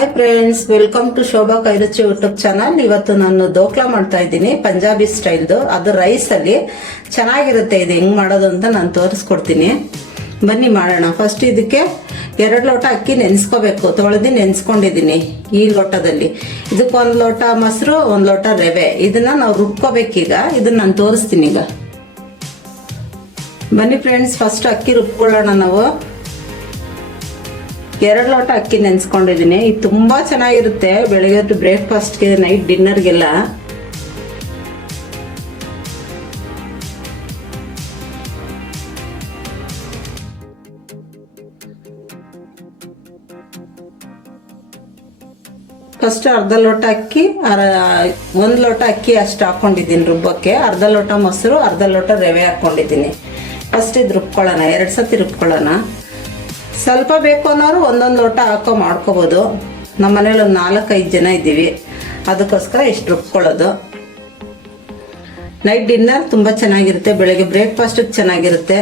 Hi friends, welcome to Shobha Kairuchi YouTube channel. ಇವತ್ತು ನಾನು ದೋಕ್ಲಾ ಮಾಡ್ತಾ ಇದ್ದೀನಿ, ಪಂಜಾಬಿ ಸ್ಟೈಲ್ದು. ಅದು ರೈಸಲ್ಲಿ ಚೆನ್ನಾಗಿರುತ್ತೆ. ಇದು ಹೆಂಗ್ ಮಾಡೋದು ಅಂತ ನಾನು ತೋರಿಸ್ಕೊಡ್ತೀನಿ, ಬನ್ನಿ ಮಾಡೋಣ. ಫಸ್ಟ್ ಇದಕ್ಕೆ 2 ಲೋಟ ಅಕ್ಕಿ ನೆನೆಸ್ಕೋಬೇಕು. ತೊಳೆದು ನೆನೆಸ್ಕೊಂಡಿದ್ದೀನಿ ಈ ಲೋಟದಲ್ಲಿ. ಇದಕ್ಕೆ 1 ಲೋಟ ಮೊಸರು, 1 ಲೋಟ ರವೆ. ಇದನ್ನ ನಾವು ರುಬ್ಕೋಬೇಕೀಗ. ಇದನ್ನ ನಾನು ತೋರಿಸ್ತೀನಿ ಈಗ. ಬನ್ನಿ ಫ್ರೆಂಡ್ಸ್, ಫಸ್ಟ್ ಅಕ್ಕಿ ರುಬ್ಕೊಳ್ಳೋಣ ನಾವು. 2 ಲೋಟ ಅಕ್ಕಿ ನೆನೆಸ್ಕೊಂಡಿದ್ದೀನಿ. ಇದು ತುಂಬಾ ಚೆನ್ನಾಗಿರುತ್ತೆ ಬೆಳಗ್ಗೆ ಬ್ರೇಕ್ಫಾಸ್ಟ್ಗೆ, ನೈಟ್ ಡಿನ್ನರ್ಗೆಲ್ಲ. ಫಸ್ಟ್ ಅರ್ಧ ಲೋಟ ಅಕ್ಕಿ, 1 ಲೋಟ ಅಕ್ಕಿ ಅಷ್ಟು ಹಾಕೊಂಡಿದ್ದೀನಿ ರುಬ್ಬಕ್ಕೆ. ಅರ್ಧ ಲೋಟ ಮೊಸರು, ಅರ್ಧ ಲೋಟ ರವೆ ಹಾಕೊಂಡಿದ್ದೀನಿ. ಫಸ್ಟ್ ಇದು ರುಬ್ಕೊಳ್ಳೋಣ, 2 ಸತಿ ರುಬ್ಕೊಳ್ಳೋಣ. ಸ್ವಲ್ಪ ಬೇಕು ಅನ್ನೋರು 1 ಲೋಟ ಹಾಕೋ ಮಾಡ್ಕೋಬೋದು. ನಮ್ಮ ಮನೇಲಿ ಒಂದು 4-5 ಜನ ಇದ್ದೀವಿ, ಅದಕ್ಕೋಸ್ಕರ ಇಷ್ಟು ರುಬ್ಕೊಳ್ಳೋದು. ನೈಟ್ ಡಿನ್ನರ್ ತುಂಬ ಚೆನ್ನಾಗಿರುತ್ತೆ, ಬೆಳಗ್ಗೆ ಬ್ರೇಕ್ಫಾಸ್ಟಿಗೆ ಚೆನ್ನಾಗಿರುತ್ತೆ.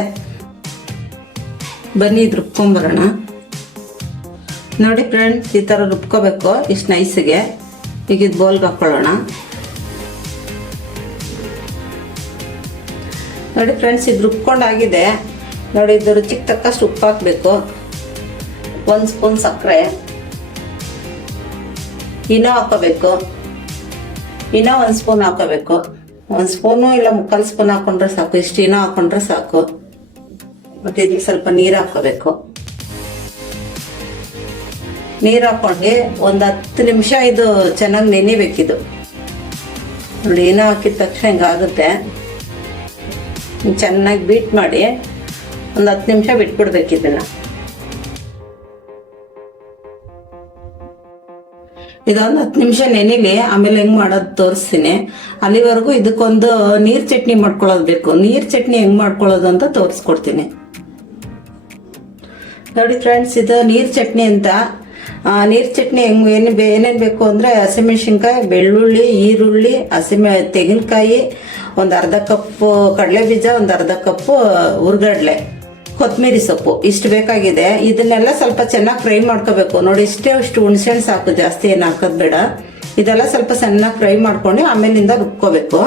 ಬನ್ನಿ ಇದು ರುಬ್ಕೊಂಬರೋಣ. ನೋಡಿ ಫ್ರೆಂಡ್ಸ್, ಈ ಥರ ರುಬ್ಕೋಬೇಕು ಇಷ್ಟು ನೈಸಿಗೆ. ಈಗ ಇದು ಬೌಲ್ಗೆ ಹಾಕ್ಕೊಳ್ಳೋಣ. ನೋಡಿ ಫ್ರೆಂಡ್ಸ್, ಇದು ರುಬ್ಕೊಂಡಾಗಿದೆ. ನೋಡಿ, ಇದು ರುಚಿಗೆ ತಕ್ಕಷ್ಟು ಉಪ್ಪು ಹಾಕಬೇಕು. 1 ಸ್ಪೂನ್ ಸಕ್ಕರೆ, ಇನೋ ಹಾಕೋಬೇಕು. ಇನೋ 1 ಸ್ಪೂನ್ ಹಾಕೋಬೇಕು. 1 ಸ್ಪೂನು ಇಲ್ಲ 3/4 ಸ್ಪೂನ್ ಹಾಕೊಂಡ್ರೆ ಸಾಕು. ಇಷ್ಟು ಇನೋ ಹಾಕೊಂಡ್ರೆ ಸಾಕು. ಮತ್ತೆ ಇದಕ್ಕೆ ಸ್ವಲ್ಪ ನೀರು ಹಾಕೋಬೇಕು. ನೀರು ಹಾಕೊಂಡು ಒಂದು 10 ನಿಮಿಷ ಇದು ಚೆನ್ನಾಗಿ ನೆನಿಬೇಕಿದು. ನೋಡಿ, ಇನೋ ಹಾಕಿದ ತಕ್ಷಣ ಹಿಂಗಾಗುತ್ತೆ. ಚೆನ್ನಾಗಿ ಬೀಟ್ ಮಾಡಿ ಒಂದು 10 ನಿಮಿಷ ಬಿಟ್ಬಿಡ್ಬೇಕು ಇದನ್ನ. ಇದೊಂದು 10 ನಿಮಿಷ ನೆನಿಲಿ, ಆಮೇಲೆ ಹೆಂಗ್ ಮಾಡೋದು ತೋರಿಸ್ತೀನಿ. ಅಲ್ಲಿವರೆಗೂ ಇದಕ್ಕೊಂದು ನೀರ್ ಚಟ್ನಿ ಮಾಡ್ಕೊಳ್ಳೋದು ಬೇಕು. ನೀರ್ ಚಟ್ನಿ ಹೆಂಗ್ ಮಾಡ್ಕೊಳ್ಳೋದು ಅಂತ ತೋರಿಸ್ಕೊಡ್ತೀನಿ. ನೋಡಿ ಫ್ರೆಂಡ್ಸ್, ಇದು ನೀರ್ ಚಟ್ನಿ ಅಂತ. ನೀರ್ ಚಟ್ನಿ ಏನೇನು ಬೇಕು ಅಂದ್ರೆ ಹಸಿಮೆಣಸಿನ್ಕಾಯಿ, ಬೆಳ್ಳುಳ್ಳಿ, ಈರುಳ್ಳಿ, ತೆಂಗಿನಕಾಯಿ, ಒಂದು ಅರ್ಧ ಕಪ್ಪು ಕಡಲೆ ಬೀಜ, ಒಂದು ಅರ್ಧ ಕಪ್ಪು ಹುರ್ಗಡ್ಲೆ, ಕೊತ್ತಂಬರಿ ಸೊಪ್ಪು, ಇಷ್ಟು ಬೇಕಾಗಿದೆ. ಇದನ್ನೆಲ್ಲ ಸ್ವಲ್ಪ ಚೆನ್ನಾಗಿ ಫ್ರೈ ಮಾಡ್ಕೋಬೇಕು. ನೋಡಿ, ಅಷ್ಟು ಹುಣಸೆಹಣ್ಣು ಸಾಕು, ಜಾಸ್ತಿ ಏನು ಹಾಕೋದು ಬೇಡ. ಇದೆಲ್ಲ ಸ್ವಲ್ಪ ಚೆನ್ನಾಗಿ ಫ್ರೈ ಮಾಡ್ಕೊಂಡು ಆಮೇಲಿಂದ ರುಬ್ಕೋಬೇಕು.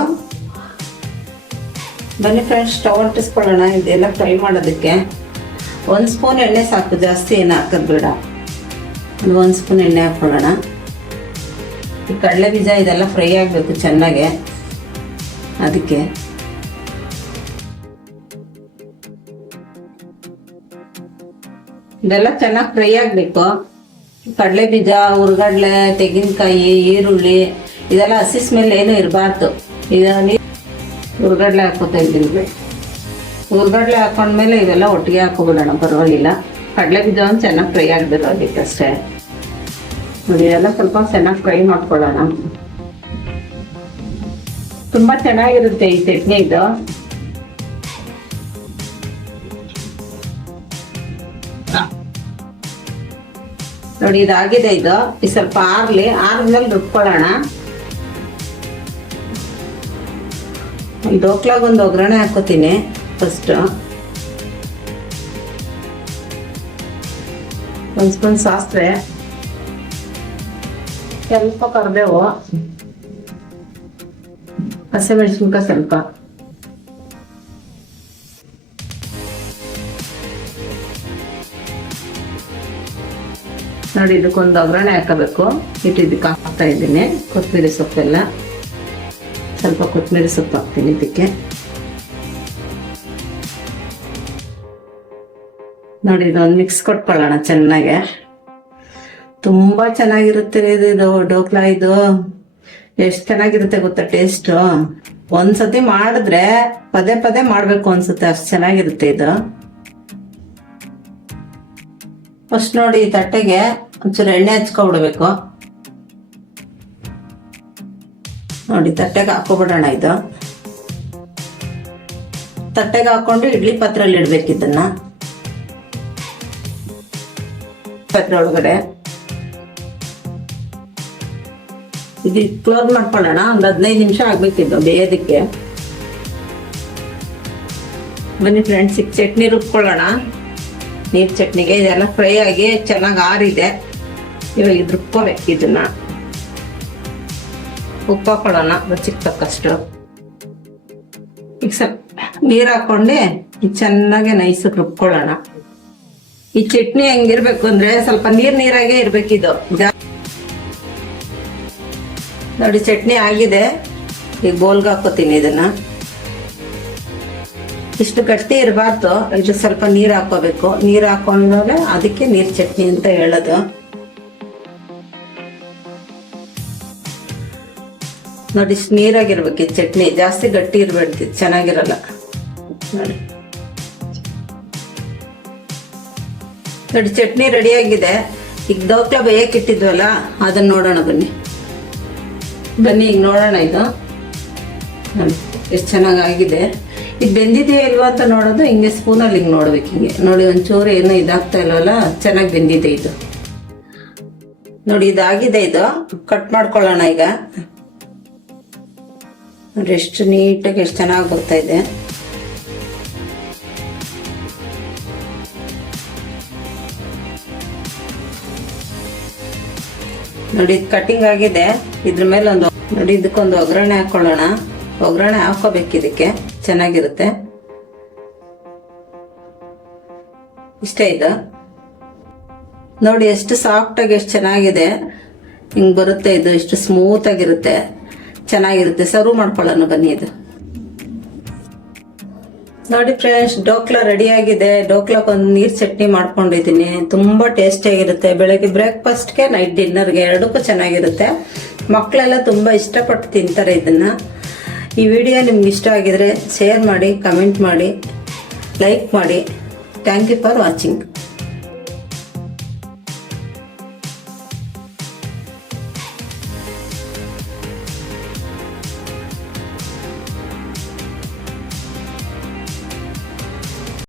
ಬನ್ನಿ ಫ್ರೆಂಡ್ಸ್, ಸ್ಟವ್ ಅಂಟಿಸ್ಕೊಳ್ಳೋಣ. ಇದೆಲ್ಲ ಫ್ರೈ ಮಾಡೋದಕ್ಕೆ 1 ಸ್ಪೂನ್ ಎಣ್ಣೆ ಸಾಕು, ಜಾಸ್ತಿ ಏನು ಹಾಕೋದು ಬೇಡ. 1 ಸ್ಪೂನ್ ಎಣ್ಣೆ ಹಾಕ್ಕೊಳ್ಳೋಣ. ಈ ಕಡಲೆ ಬೀಜ ಇದೆಲ್ಲ ಫ್ರೈ ಆಗಬೇಕು ಚೆನ್ನಾಗೆ, ಅದಕ್ಕೆ. ಇದೆಲ್ಲ ಚೆನ್ನಾಗಿ ಫ್ರೈ ಆಗಬೇಕು. ಕಡಲೆ ಬೀಜ, ಹುರ್ಗಡ್ಲೆ, ತೆಂಗಿನಕಾಯಿ, ಈರುಳ್ಳಿ ಇದೆಲ್ಲ ಹಸಿ ಸ್ಮೆಲ್ ಏನು ಇರಬಾರ್ದು. ಈಗ ಹುರ್ಗಡ್ಲೆ ಹಾಕೋತಾ ಇದ್ದೀನಿ. ಹುರ್ಗಡ್ಲೆ ಹಾಕೊಂಡ್ಮೇಲೆ ಇವೆಲ್ಲ ಒಟ್ಟಿಗೆ ಹಾಕೋಬಿಡೋಣ, ಪರವಾಗಿಲ್ಲ. ಕಡಲೆ ಬೀಜ ಒಂದು ಚೆನ್ನಾಗಿ ಫ್ರೈ ಆಗಬೇಕು, ಅದಕ್ಕಷ್ಟೇ. ನೋಡಿ, ಎಲ್ಲ ಸ್ವಲ್ಪ ಚೆನ್ನಾಗಿ ಫ್ರೈ ಮಾಡ್ಕೊಳ್ಳೋಣ. ತುಂಬಾ ಚೆನ್ನಾಗಿರುತ್ತೆ ಈ ಚಟ್ನಿ ಇದು. ನೋಡಿ, ಇದಾಗಿದೆ. ಇದು ಸ್ವಲ್ಪ ಆರ್ಮೇಲೆ ರುಬ್ಕೊಳ್ಳೋಣ. ಡೋಕ್ಲಾಗ ಒಂದು ಒಗ್ಗರಣೆ ಹಾಕೋತೀನಿ. ಫಸ್ಟ್ 1 ಸ್ಪೂನ್ ಸಾಸಿವೆ, ಸ್ವಲ್ಪ ಕರಿಬೇವು, ಹಸಿಮೆಣಸಿನ್ಕಾಯಿ ಸ್ವಲ್ಪ, ನೋಡಿ ಇದಕ್ಕೊಂದು ಒಗ್ಗರಣೆ ಹಾಕಬೇಕು. ಇದಕ್ಕೆ ಹಾಕ್ತಾ ಇದ್ದೀನಿ ಕೊತ್ತಂಬರಿ ಸೊಪ್ಪೆಲ್ಲ. ಸ್ವಲ್ಪ ಕೊತ್ತಂಬರಿ ಸೊಪ್ಪು ಹಾಕ್ತೀನಿ ಇದಕ್ಕೆ. ನೋಡಿ, ಇದೊಂದು ಮಿಕ್ಸ್ ಕೊಟ್ಕೊಳ್ಳೋಣ ಚೆನ್ನಾಗೆ. ತುಂಬಾ ಚೆನ್ನಾಗಿರುತ್ತೆ ಇದು ಡೋಕ್ಲಾ. ಇದು ಎಷ್ಟು ಚೆನ್ನಾಗಿರುತ್ತೆ ಗೊತ್ತಾ ಟೇಸ್ಟು. ಒಂದ್ಸತಿ ಮಾಡಿದ್ರೆ ಪದೇ ಪದೇ ಮಾಡ್ಬೇಕು ಅನ್ಸುತ್ತೆ, ಅಷ್ಟು ಚೆನ್ನಾಗಿರುತ್ತೆ ಇದು. ಫಸ್ಟ್ ನೋಡಿ, ಈ ತಟ್ಟೆಗೆ ಒಂಚೂರು ಎಣ್ಣೆ ಹಚ್ಕೊಬಿಡ್ಬೇಕು. ನೋಡಿ, ತಟ್ಟೆಗೆ ಹಾಕೋಬಿಡೋಣ. ಇದು ತಟ್ಟೆಗೆ ಹಾಕೊಂಡು ಇಡ್ಲಿ ಪಾತ್ರೆಯಲ್ಲಿ ಇಡ್ಬೇಕು. ಇದನ್ನ ಪಾತ್ರೆ ಒಳಗಡೆ ಇದು ಕ್ಲೋಸ್ ಮಾಡ್ಕೊಳ್ಳೋಣ. ಒಂದು 15 ನಿಮಿಷ ಆಗ್ಬೇಕಿದ್ದು ಬೇಯೋದಕ್ಕೆ. ಬನ್ನಿ ಫ್ರೆಂಡ್ಸ್, ಈಗ ಚಟ್ನಿ ರುಬ್ಕೊಳ್ಳೋಣ. ನೀರು ಚಟ್ನಿಗೆ ಇದೆಲ್ಲ ಫ್ರೈ ಆಗಿ ಚೆನ್ನಾಗಿ ಆರಿದೆ. ಇವಾಗ ಇದು ರುಬ್ಕೋಬೇಕು. ಇದನ್ನ ಉಪ್ಪು ಹಾಕೊಳ್ಳೋಣ ರುಚಿಗೆ ತಕ್ಕಷ್ಟು. ಈಗ ಸ್ವಲ್ಪ ನೀರು ಹಾಕೊಂಡು ಚೆನ್ನಾಗಿ ನೈಸಕ್ಕೆ ರುಬ್ಕೊಳ್ಳೋಣ. ಈ ಚಟ್ನಿ ಹೆಂಗಿರ್ಬೇಕು ಅಂದ್ರೆ ಸ್ವಲ್ಪ ನೀರಾಗೇ ಇರ್ಬೇಕಿದು. ನೋಡಿ ಚಟ್ನಿ ಆಗಿದೆ. ಈಗ ಬೋಲ್ಗೆ ಹಾಕೋತೀನಿ ಇದನ್ನ. ಇಷ್ಟು ಗಟ್ಟಿ ಇರಬಾರ್ದು, ಇದು ಸ್ವಲ್ಪ ನೀರು ಹಾಕೋಬೇಕು. ನೀರು ಹಾಕೊಂಡ್ಮೇಲೆ ಅದಕ್ಕೆ ನೀರು ಚಟ್ನಿ ಅಂತ ಹೇಳೋದು. ನೋಡಿ ಇಷ್ಟು ನೀರಾಗಿರ್ಬೇಕು ಇದು ಚಟ್ನಿ, ಜಾಸ್ತಿ ಗಟ್ಟಿ ಇರ್ಬೇಡ್ದು, ಚೆನ್ನಾಗಿರಲ್ಲ. ನೋಡಿ ನೋಡಿ ಚಟ್ನಿ ರೆಡಿಯಾಗಿದೆ. ಈಗ ದೋಕ್ಲ ಬೇಯಕ್ಕೆ ಇಟ್ಟಿದ್ವಲ್ಲ ಅದನ್ನ ನೋಡೋಣ ಬನ್ನಿ. ಈಗ ನೋಡೋಣ. ಇದು ನೋಡಿ ಎಷ್ಟು ಚೆನ್ನಾಗಾಗಿದೆ. ಇದು ಬೆಂದಿದೆಯಾ ಇಲ್ವಾ ಅಂತ ನೋಡೋದು ಹಿಂಗೆ ಸ್ಪೂನಲ್ಲಿ ಹಿಂಗೆ ನೋಡ್ಬೇಕು. ಹಿಂಗೆ ನೋಡಿ ಒಂಚೂರು ಏನೂ ಇದಾಗ್ತಾ ಇಲ್ವಲ್ಲ, ಚೆನ್ನಾಗಿ ಬೆಂದಿದೆ ಇದು. ನೋಡಿ ಇದಾಗಿದೆ. ಇದು ಕಟ್ ಮಾಡ್ಕೊಳ್ಳೋಣ ಈಗ. ನೋಡಿ ಎಷ್ಟು ನೀಟಾಗಿ ಎಷ್ಟು ಚೆನ್ನಾಗಿ ಬರ್ತಾ ಇದೆ. ನೋಡಿ ಇದು ಕಟಿಂಗ್ ಆಗಿದೆ. ಇದ್ರ ಮೇಲೆ ಒಂದು ನೋಡಿ ಇದಕ್ಕೊಂದು ಒಗ್ಗರಣೆ ಹಾಕೊಳ್ಳೋಣ. ಒಗ್ಗರಣೆ ಹಾಕೋಬೇಕು, ಇದಕ್ಕೆ ಚೆನ್ನಾಗಿರುತ್ತೆ. ಇಷ್ಟ ಇದು ನೋಡಿ ಎಷ್ಟು ಸಾಫ್ಟಾಗಿ ಎಷ್ಟು ಚೆನ್ನಾಗಿದೆ. ಹಿಂಗೆ ಬರುತ್ತೆ. ಇದು ಎಷ್ಟು ಸ್ಮೂತ್ ಆಗಿರುತ್ತೆ, ಚೆನ್ನಾಗಿರುತ್ತೆ. ಸರ್ವ್ ಮಾಡ್ಕೊಳ್ಳೋಣ ಬನ್ನಿ. ಇದು ನೋಡಿ ಫ್ರೆಂಡ್ಸ್, ಡೋಕ್ಲಾ ರೆಡಿ ಆಗಿದೆ. ಡೋಕ್ಲಾಕ್ ಒಂದು ನೀರು ಚಟ್ನಿ ಮಾಡ್ಕೊಂಡಿದ್ದೀನಿ. ತುಂಬ ಟೇಸ್ಟಿಯಾಗಿರುತ್ತೆ. ಬೆಳಗ್ಗೆ ಬ್ರೇಕ್ಫಾಸ್ಟ್ಗೆ, ನೈಟ್ ಡಿನ್ನರ್ಗೆ ಎರಡಕ್ಕೂ ಚೆನ್ನಾಗಿರುತ್ತೆ. ಮಕ್ಕಳೆಲ್ಲ ತುಂಬ ಇಷ್ಟಪಟ್ಟು ತಿಂತಾರೆ ಇದನ್ನು. ಈ ವಿಡಿಯೋ ನಿಮ್ಗೆ ಇಷ್ಟ ಆಗಿದ್ರೆ ಶೇರ್ ಮಾಡಿ, ಕಮೆಂಟ್ ಮಾಡಿ, ಲೈಕ್ ಮಾಡಿ. Thank you for watching.